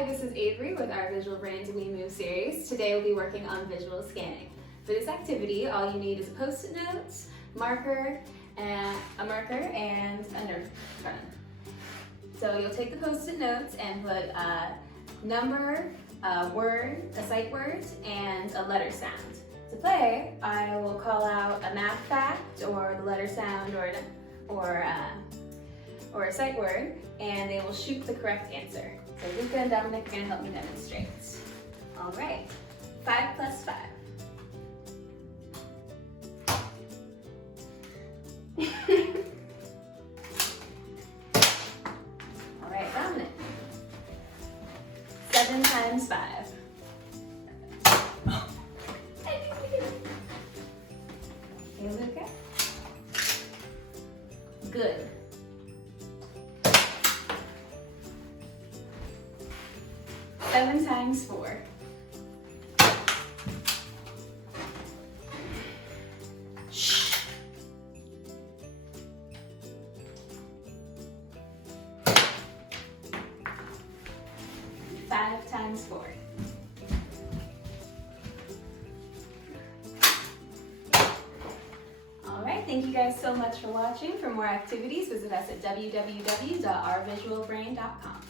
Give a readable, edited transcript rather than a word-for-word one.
Hi, this is Avery with our Visual Brains We Move series. Today we'll be working on visual scanning. For this activity, all you need is a Post-it note, marker, and a Nerf gun. So you'll take the Post-it notes and put a number, a word, a sight word, and a letter sound. To play, I will call out a math fact or the letter sound or a sight word, and they will shoot the correct answer. So Luca and Dominic are going to help me demonstrate. All right, 5 plus 5. All right, Dominic. 7 times 5. Okay, Luca. Good. 7 times 4. Shh. 5 times 4. All right, thank you guys so much for watching. For more activities, visit us at www.ourvisualbrain.com.